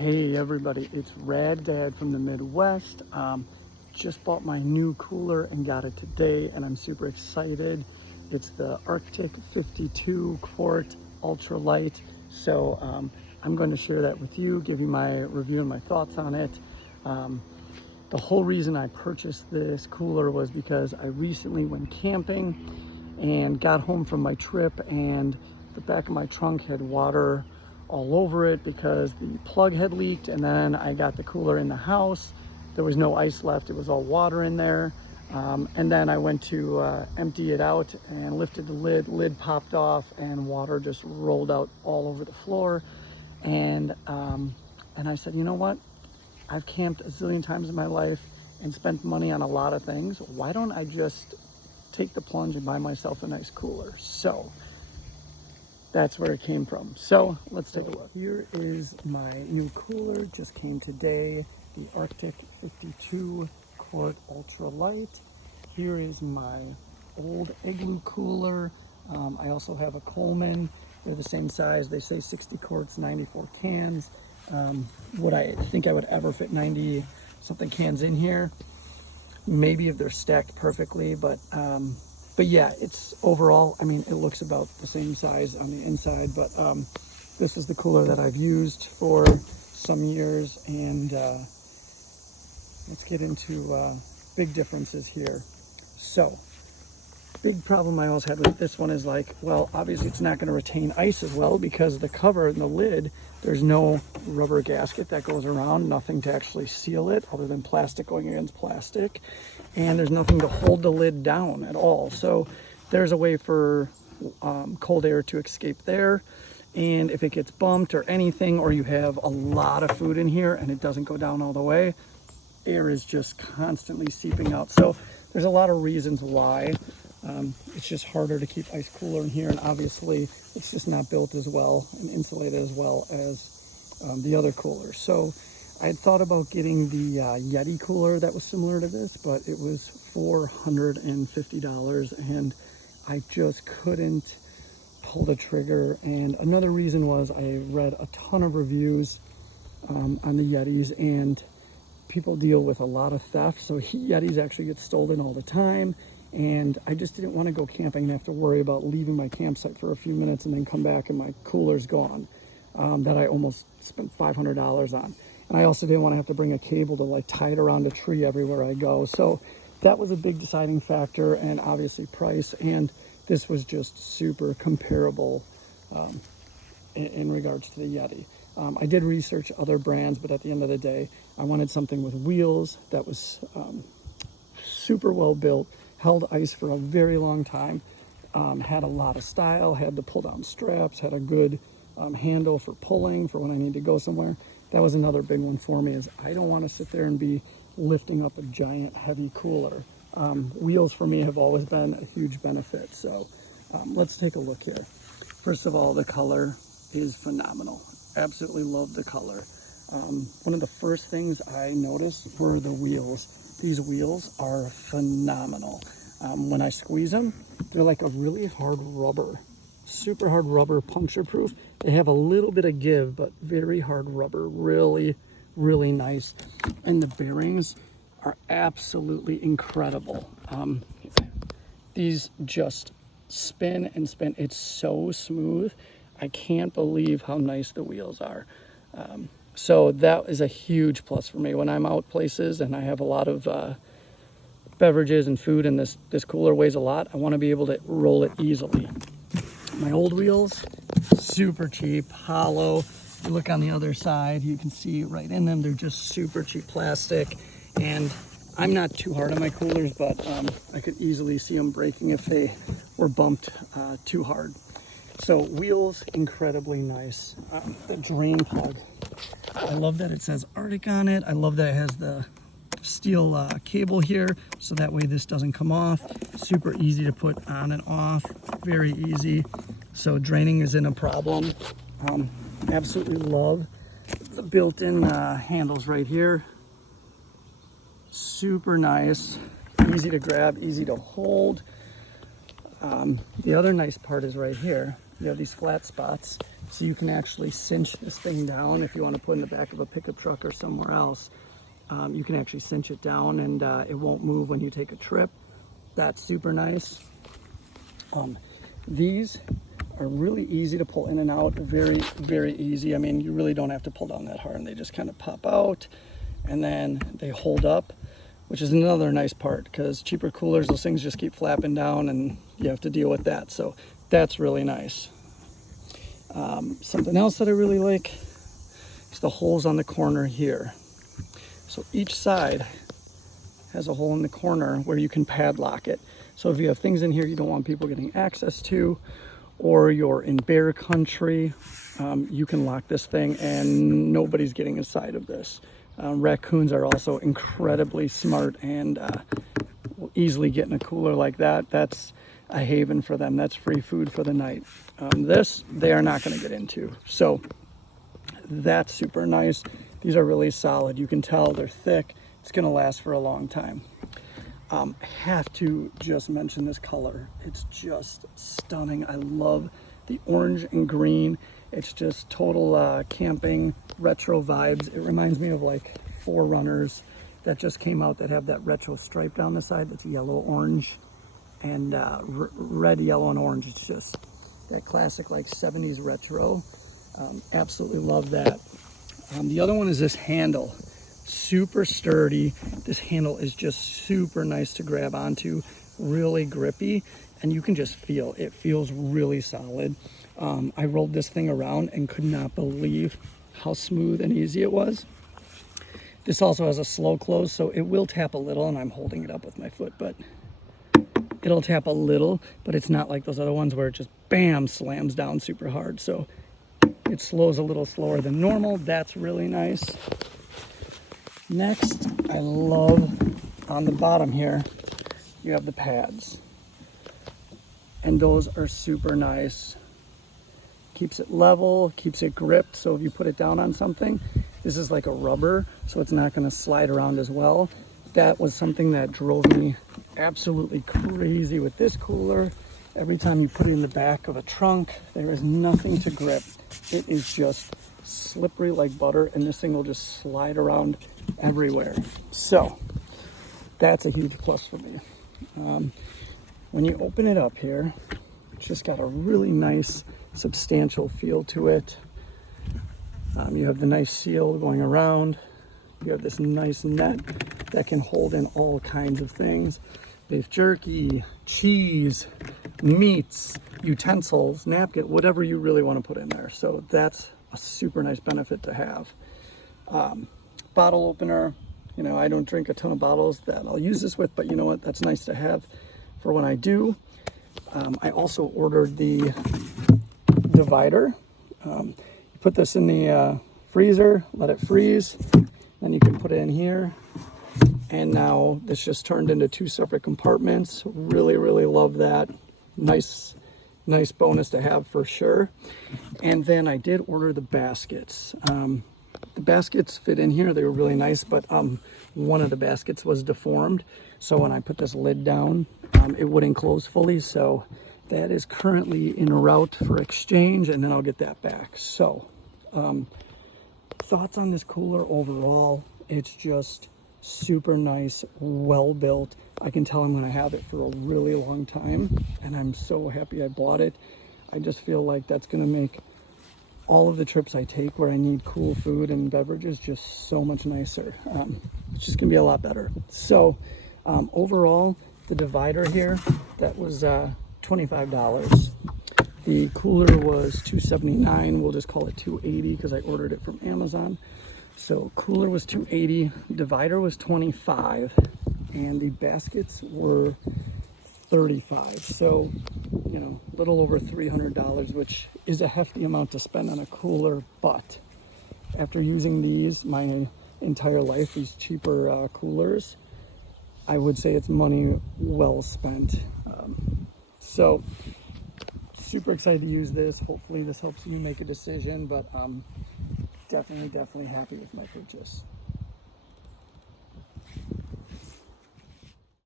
Hey everybody, it's Rad Dad from the Midwest. Just bought my new cooler and got it today, and I'm super excited. It's the RTIC 52 Quart ultralight. So I'm going to share that with you, give you my review and my thoughts on it. The whole reason I purchased this cooler was because I recently went camping and got home from my trip, and the back of my trunk had water all over it because the plug had leaked. And then I got the cooler in the house. There was no ice left. It was all water in there. And then I went to empty it out and lifted the lid popped off, and water just rolled out all over the floor. And I said, you know what? I've camped a zillion times in my life and spent money on a lot of things. Why don't I just take the plunge and buy myself a nice cooler? So that's where it came from. So let's take a look. Here is my new cooler, just came today, the RTIC 52 Quart Ultralight. Here is my old Igloo cooler. I also have a Coleman. They're the same size. They say 60 quarts, 94 cans. Would I think I would ever fit 90 something cans in here? Maybe if they're stacked perfectly, but yeah, it's overall, I mean, it looks about the same size on the inside, but this is the cooler that I've used for some years, and let's get into big differences here. So, big problem I always had with this one is, like, well, obviously it's not going to retain ice as well because the cover and the lid, there's no rubber gasket that goes around, nothing to actually seal it other than plastic going against plastic, and there's nothing to hold the lid down at all. So there's a way for cold air to escape there, and if it gets bumped or anything, or you have a lot of food in here and it doesn't go down all the way, air is just constantly seeping out. So there's a lot of reasons why. It's just harder to keep ice cooler in here, and obviously it's just not built as well and insulated as well as the other coolers. So I had thought about getting the Yeti cooler that was similar to this, but it was $450 and I just couldn't pull the trigger. And another reason was I read a ton of reviews on the Yetis, and people deal with a lot of theft. So Yetis actually get stolen all the time. And I just didn't want to go camping and have to worry about leaving my campsite for a few minutes and then come back and my cooler's gone, that I almost spent $500 on. And I also didn't want to have to bring a cable to, like, tie it around a tree everywhere I go. So that was a big deciding factor, and obviously price. And this was just super comparable in regards to the Yeti. I did research other brands, but at the end of the day, I wanted something with wheels that was super well built, held ice for a very long time, had a lot of style, had the pull down straps, had a good handle for pulling for when I need to go somewhere. That was another big one for me, is I don't want to sit there and be lifting up a giant heavy cooler. Wheels for me have always been a huge benefit. So let's take a look here. First of all, the color is phenomenal. Absolutely love the color. One of the first things I noticed were the wheels. These wheels are phenomenal. When I squeeze them, they're like a really hard rubber, super hard rubber, puncture proof. They have a little bit of give, but very hard rubber, really, really nice. And the bearings are absolutely incredible. These just spin and spin. It's so smooth. I can't believe how nice the wheels are. So that is a huge plus for me when I'm out places and I have a lot of beverages and food, and this cooler weighs a lot. I want to be able to roll it easily. My old wheels, super cheap, hollow. If you look on the other side, you can see right in them, they're just super cheap plastic. And I'm not too hard on my coolers, but I could easily see them breaking if they were bumped too hard. So wheels, incredibly nice. The drain plug, I love that it says Arctic on it. I love that it has the steel cable here, so that way this doesn't come off. Super easy to put on and off, very easy. So draining isn't a problem. Absolutely love the built-in handles right here. Super nice, easy to grab, easy to hold. The other nice part is right here. You have these flat spots So you can actually cinch this thing down if you want to put in the back of a pickup truck or somewhere else. You can actually cinch it down and it won't move when you take a trip. That's super nice. These are really easy to pull in and out, very, very easy. I mean, you really don't have to pull down that hard, and they just kind of pop out and then they hold up, which is another nice part, because cheaper coolers, those things just keep flapping down and you have to deal with that. So that's really nice. Something else that I really like is the holes on the corner here. So each side has a hole in the corner where you can padlock it. So if you have things in here you don't want people getting access to, or you're in bear country, you can lock this thing and nobody's getting inside of this. Raccoons are also incredibly smart and will easily get in a cooler like that. That's a haven for them. That's free food for the night. This, they are not going to get into. So that's super nice. These are really solid. You can tell they're thick. It's going to last for a long time. Have to just mention this color. It's just stunning. I love the orange and green. It's just total camping retro vibes. It reminds me of like Forerunners that just came out that have that retro stripe down the side that's yellow, orange, and red, yellow, and orange. It's just that classic like 70s retro. Absolutely love that. The other one is this handle. Super sturdy. This handle is just super nice to grab onto, really grippy, and you can just feel it feels really solid. I rolled this thing around and could not believe how smooth and easy it was. This also has a slow close, so it will tap a little, and I'm holding it up with my foot, but it'll tap a little, but it's not like those other ones where it just bam slams down super hard. So it slows a little slower than normal. That's really nice. Next, I love on the bottom here, you have the pads. And those are super nice. Keeps it level, keeps it gripped. So if you put it down on something, this is like a rubber, so it's not gonna slide around as well. That was something that drove me absolutely crazy with this cooler. Every time you put it in the back of a trunk, there is nothing to grip. It is just slippery like butter, and this thing will just slide around everywhere. So that's a huge plus for me. When you open it up here, it's just got a really nice substantial feel to it. You have the nice seal going around. You have this nice net that can hold in all kinds of things. Beef jerky, cheese, meats, utensils, napkin, whatever you really want to put in there. So that's a super nice benefit to have. Bottle opener, you know, I don't drink a ton of bottles that I'll use this with, but you know what, that's nice to have for when I do. I also ordered the divider. You put this in the freezer, let it freeze, then you can put it in here. And now this just turned into 2 separate compartments. Really, really love that. Nice bonus to have for sure. And then I did order the baskets. The baskets fit in here. They were really nice, but one of the baskets was deformed. So when I put this lid down, it wouldn't close fully. So that is currently en route for exchange, and then I'll get that back. So thoughts on this cooler overall? It's just super nice, well built. I can tell I'm going to have it for a really long time, and I'm so happy I bought it. I just feel like that's going to make all of the trips I take where I need cool food and beverages just so much nicer. It's just going to be a lot better. So overall, the divider here, that was $25. The cooler was $279. We'll just call it $280 because I ordered it from Amazon. So cooler was $280, divider was $25, and the baskets were $35. So, you know, a little over $300, which is a hefty amount to spend on a cooler. But after using these my entire life, these cheaper coolers, I would say it's money well spent. So super excited to use this. Hopefully this helps you make a decision, but definitely happy with my purchase.